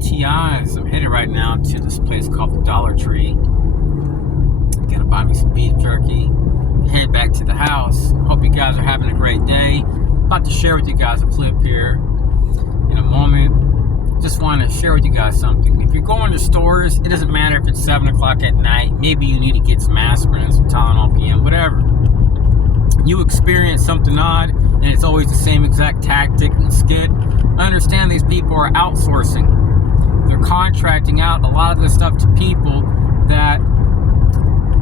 TIs. I'm headed right now to this place called the Dollar Tree. Gonna buy me some beef jerky, head back to the house. Hope you guys are having a great day. About to share with you guys a clip here in a moment. Just want to share with you guys something. If you're going to stores, it doesn't matter if it's 7 o'clock at night. Maybe you need to get some aspirin, some Tylenol PM, whatever. You experience something odd, and it's always the same exact tactic and skit. Understand these people are outsourcing. They're contracting out a lot of this stuff to people that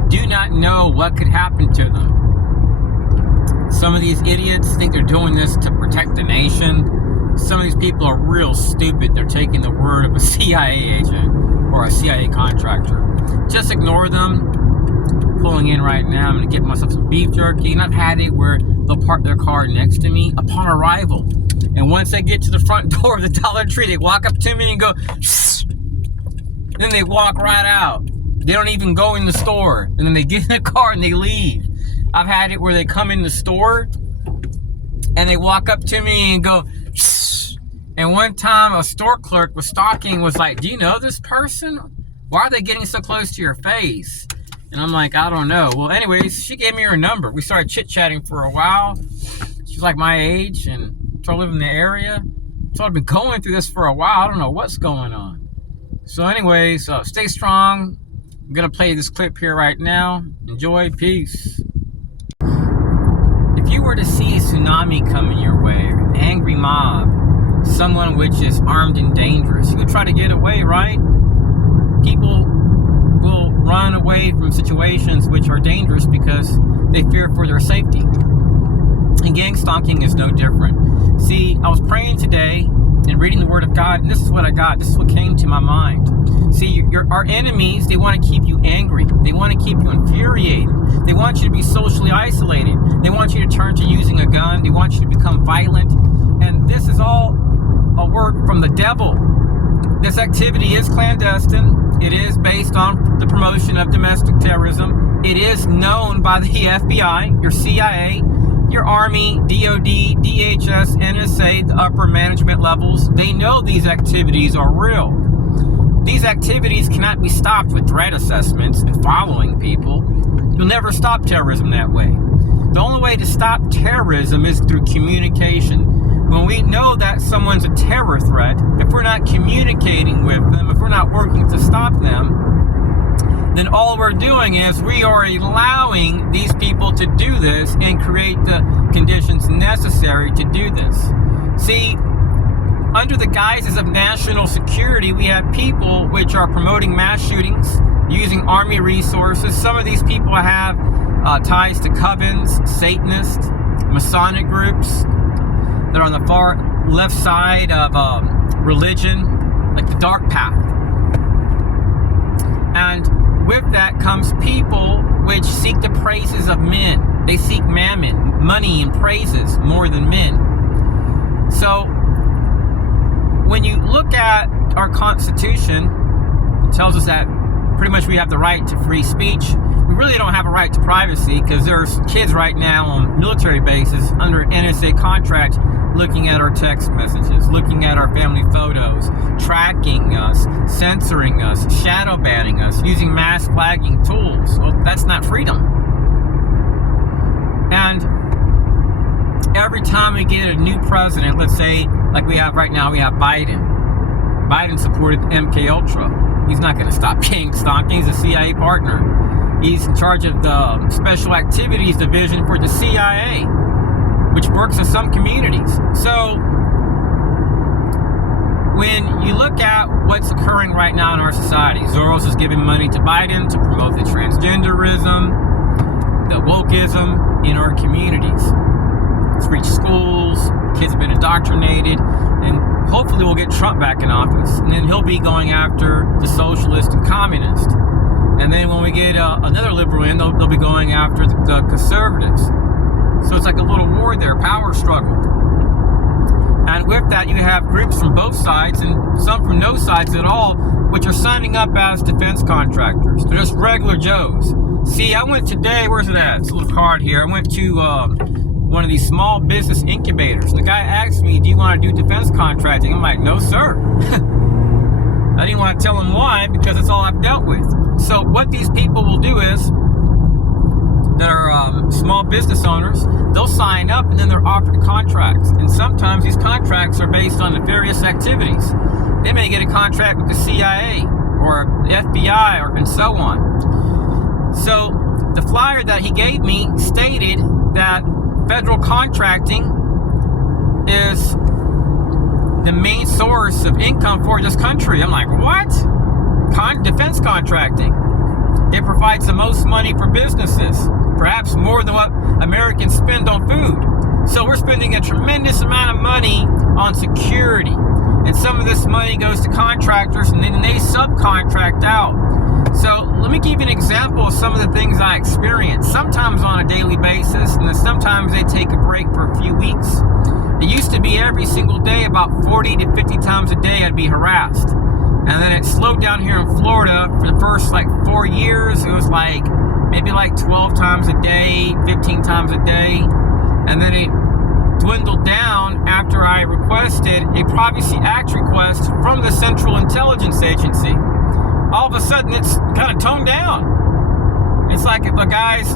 do not know what could happen to them. Some of these idiots think they're doing this to protect the nation. Some of these people are real stupid. They're taking the word of a CIA agent or a CIA contractor. Just ignore them. Pulling in right now. I'm going to get myself some beef jerky. And I've had it where they'll park their car next to me upon arrival. And once they get to the front door of the Dollar Tree, they walk up to me and go, shh. And then they walk right out. They don't even go in the store. And then they get in the car and they leave. I've had it where they come in the store and they walk up to me and go, shh. And one time a store clerk was stalking, was like, do you know this person? Why are they getting so close to your face? And I'm like, I don't know. Well, anyways, she gave me her number. We started chit-chatting for a while. She's like my age and I live in the area. So I've been going through this for a while. I don't know what's going on. So anyways, stay strong. I'm going to play this clip here right now. Enjoy. Peace. If you were to see a tsunami coming your way, an angry mob, someone which is armed and dangerous, you would try to get away, right? People will run away from situations which are dangerous because they fear for their safety. And gang stalking is no different. See, I was praying today and reading the Word of God, and this is what I got. This is what came to my mind. See, our enemies, they want to keep you angry. They want to keep you infuriated. They want you to be socially isolated. They want you to turn to using a gun. They want you to become violent. And this is all a work from the devil. This activity is clandestine. It is based on the promotion of domestic terrorism. It is known by the FBI, your CIA, your Army, DOD, DHS, NSA, the upper management levels. They know these activities are real. These activities cannot be stopped with threat assessments and following people. You'll never stop terrorism that way. The only way to stop terrorism is through communication. When we know that someone's a terror threat, if we're not communicating with them, if we're not working to stop them, then all we're doing is we are allowing these people to do this and create the conditions necessary to do this. See, under the guises of national security, we have people which are promoting mass shootings, using army resources. Some of these people have ties to covens, Satanists, Masonic groups that are on the far left side of religion, like the dark path. And with that comes people which seek the praises of men. They seek mammon, money and praises more than men. So when you look at our Constitution, it tells us that pretty much we have the right to free speech. We really don't have a right to privacy because there's kids right now on military bases under NSA contract looking at our text messages, looking at our family photos, tracking us, censoring us, shadow banning us, using mass flagging tools. Well, that's not freedom. And every time we get a new president, let's say like we have right now, we have Biden. Biden supported MK Ultra. He's not going to stop gang stalking. He's a CIA partner. He's in charge of the Special Activities Division for the CIA, which works in some communities. So when you look at what's occurring right now in our society, Soros is giving money to Biden to promote the transgenderism, the wokeism in our communities. It's reached schools, kids have been indoctrinated, and hopefully we'll get Trump back in office. And then he'll be going after the socialist and communist. And then when we get another liberal in, they'll be going after the conservatives. So it's like a little war there, power struggle. And with that, you have groups from both sides and some from no sides at all, which are signing up as defense contractors. They're just regular Joes. See, I went today, where's it at? It's a little card here. I went to one of these small business incubators. The guy asked me, do you want to do defense contracting? I'm like, no, sir. I didn't want to tell them why, because it's all I've dealt with. So what these people will do is, that are small business owners, they'll sign up and then they're offered contracts. And sometimes these contracts are based on nefarious activities. They may get a contract with the CIA or the FBI and so on. So the flyer that he gave me stated that federal contracting is the main source of income for this country. I'm like, what? Defense contracting. It provides the most money for businesses, perhaps more than what Americans spend on food. So we're spending a tremendous amount of money on security. And some of this money goes to contractors, and then they subcontract out. So let me give you an example of some of the things I experience, sometimes on a daily basis, and then sometimes they take a break for a few weeks. It used to be every single day, about 40 to 50 times a day, I'd be harassed. And then it slowed down here in Florida for the first 4 years. It was maybe 12 times a day, 15 times a day. And then it dwindled down after I requested a Privacy Act request from the Central Intelligence Agency. All of a sudden, it's kind of toned down. It's like if a guy's,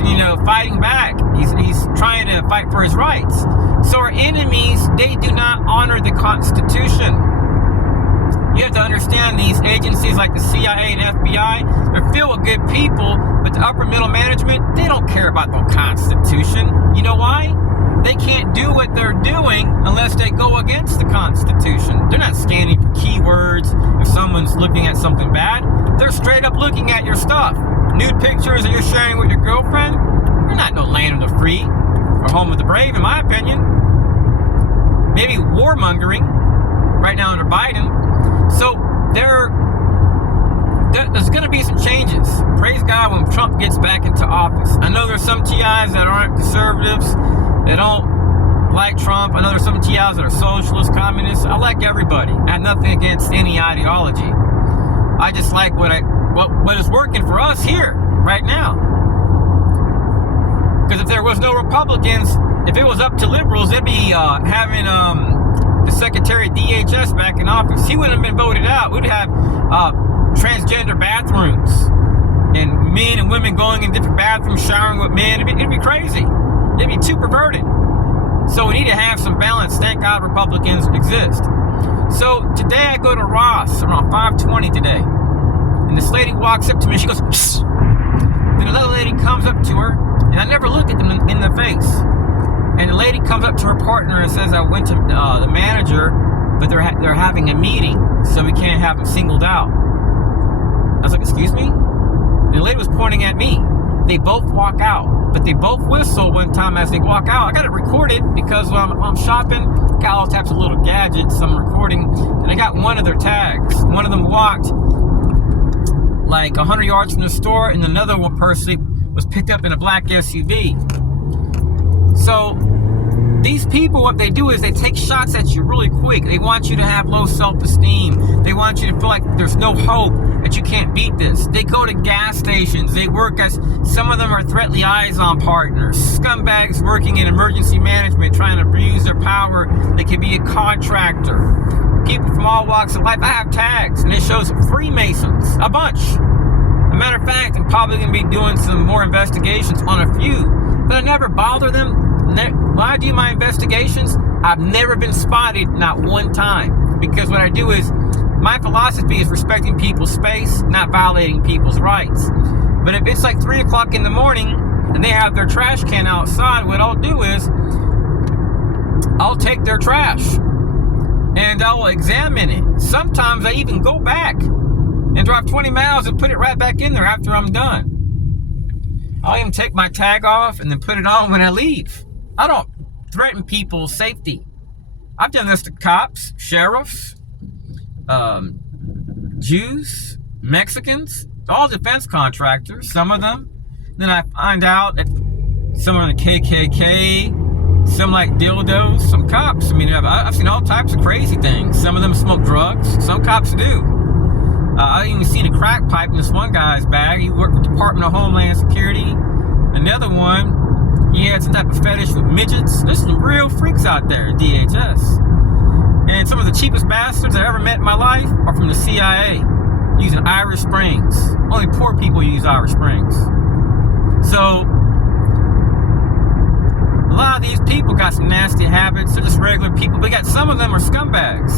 fighting back. He's trying to fight for his rights. So our enemies, they do not honor the Constitution. You have to understand these agencies like the CIA and FBI, they're filled with good people, but the upper middle management, they don't care about the Constitution. You know why? They can't do what they're doing unless they go against the Constitution. They're not scanning for keywords if someone's looking at something bad. They're straight up looking at your stuff. Nude pictures that you're sharing with your girlfriend, you're not no land of the free or home of the brave, in my opinion. Maybe warmongering right now under Biden. So there's going to be some changes. Praise God when Trump gets back into office. I know there's some TIs that aren't conservatives. They don't like Trump. I know there's some TIs that are socialists, communists. I like everybody. I have nothing against any ideology. I just like what is working for us here right now. Because if there was no Republicans, if it was up to liberals, they'd be having the Secretary of DHS back in office. He wouldn't have been voted out. We'd have transgender bathrooms and men and women going in different bathrooms, showering with men. It'd be crazy. It'd be too perverted. So we need to have some balance. Thank God Republicans exist. So today I go to Ross around 5:20 today. And this lady walks up to me. She goes, "Psst." Then another lady comes up to her. And I never looked at them in the face. And the lady comes up to her partner and says, I went to the manager, but they're having a meeting, so we can't have them singled out. I was like, excuse me? And the lady was pointing at me. They both walk out, but they both whistle one time as they walk out. I got it recorded because when I'm shopping, got all types of little gadgets I'm recording, and I got one of their tags. One of them walked 100 yards from the store, and another one person was picked up in a black SUV. So these people, what they do is they take shots at you really quick. They want you to have low self-esteem. They want you to feel like there's no hope, that you can't beat this. They go to gas stations. They work as, some of them are threat liaison partners, scumbags working in emergency management, trying to abuse their power. They could be a contractor. People from all walks of life. I have tags, and it shows Freemasons, a bunch. As a matter of fact, I'm probably going to be doing some more investigations on a few, but I never bother them. When I do my investigations, I've never been spotted, not one time. Because what I do is, my philosophy is respecting people's space, not violating people's rights. But if it's 3 o'clock in the morning and they have their trash can outside, what I'll do is, I'll take their trash and I'll examine it. Sometimes I even go back and drive 20 miles and put it right back in there after I'm done. I'll even take my tag off and then put it on when I leave. I don't threaten people's safety. I've done this to cops, sheriffs, Jews, Mexicans, all defense contractors, some of them. Then I find out that some are in the KKK, some like dildos, some cops. I mean, I've seen all types of crazy things. Some of them smoke drugs, some cops do. I even seen a crack pipe in this one guy's bag. He worked with the Department of Homeland Security. Another one, he had some type of fetish with midgets. There's some real freaks out there in DHS. And some of the cheapest bastards I ever met in my life are from the CIA. using Irish Springs. Only poor people use Irish Springs. So a lot of these people got some nasty habits. They're just regular people. But some of them are scumbags.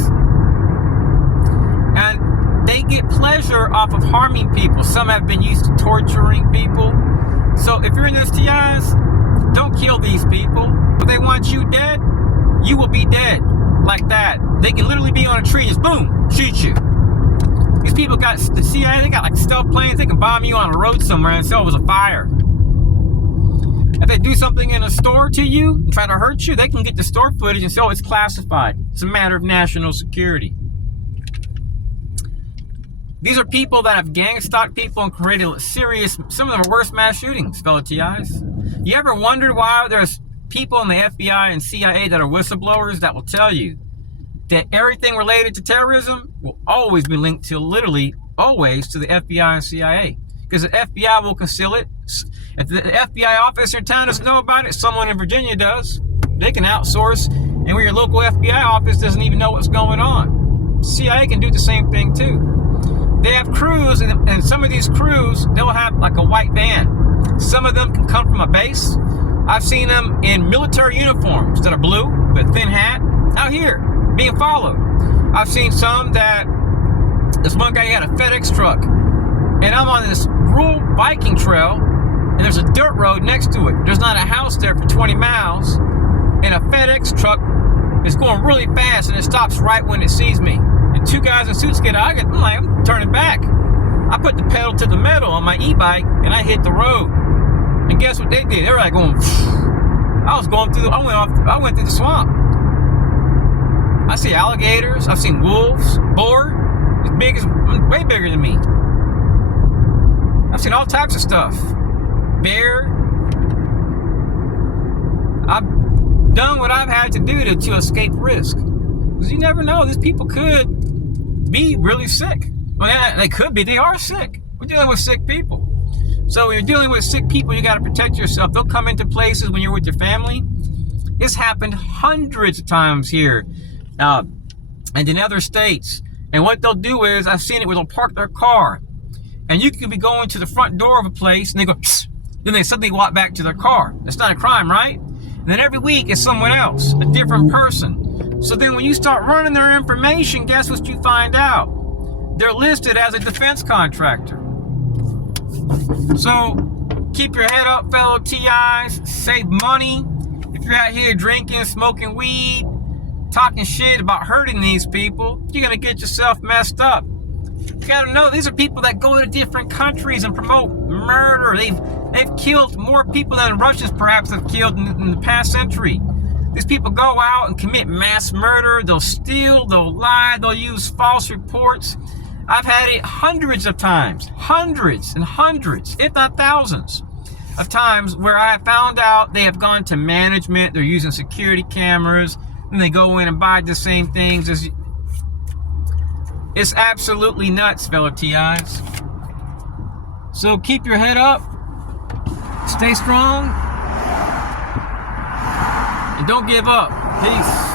And they get pleasure off of harming people. Some have been used to torturing people. So if you're in STIs, don't kill these people. If they want you dead, you will be dead. Like that. They can literally be on a tree and just boom, shoot you. These people got, the CIA, they got like stealth planes. They can bomb you on a road somewhere and say it was a fire. If they do something in a store to you, and try to hurt you, they can get the store footage and say, oh, it's classified. It's a matter of national security. These are people that have gang stalked people and created serious, some of the worst mass shootings, fellow TIs. You ever wondered why there's people in the FBI and CIA that are whistleblowers that will tell you that everything related to terrorism will always be linked to, literally always, to the FBI and CIA? Because the FBI will conceal it. If the FBI officer in town doesn't know about it, someone in Virginia does. They can outsource, and where your local FBI office doesn't even know what's going on. CIA can do the same thing too. They have crews, and some of these crews, they'll have like a white van. Some of them can come from a base. I've seen them in military uniforms that are blue, with a thin hat, out here, being followed. I've seen some that, this one guy had a FedEx truck, and I'm on this rural biking trail, and there's a dirt road next to it. There's not a house there for 20 miles, and a FedEx truck is going really fast, and it stops right when it sees me. And two guys in suits get out. I'm turning back. I put the pedal to the metal on my e-bike, and I hit the road. And guess what they did? They were like going, I was going through, I went through the swamp. I see alligators, I've seen wolves, boar, way bigger than me. I've seen all types of stuff. Bear. I've done what I've had to do to escape risk. Because you never know, these people could be really sick. Well, yeah, they could be, they are sick. We're dealing with sick people. So when you're dealing with sick people, you got to protect yourself. They'll come into places when you're with your family. It's happened hundreds of times here and in other states. And what they'll do is, I've seen it where they'll park their car. And you could be going to the front door of a place, and they go, psst, then they suddenly walk back to their car. That's not a crime, right? And then every week it's someone else, a different person. So then when you start running their information, guess what you find out? They're listed as a defense contractor. So keep your head up, fellow TIs. Save money. If you're out here drinking, smoking weed, talking shit about hurting these people, you're going to get yourself messed up. You got to know, these are people that go to different countries and promote murder. They've killed more people than Russians perhaps have killed in the past century. These people go out and commit mass murder. They'll steal, they'll lie, they'll use false reports. I've had it hundreds of times, hundreds and hundreds, if not thousands of times, where I have found out they have gone to management, they're using security cameras, and they go in and buy the same things as. It's absolutely nuts, fellow TIs. So keep your head up, stay strong, and don't give up. Peace.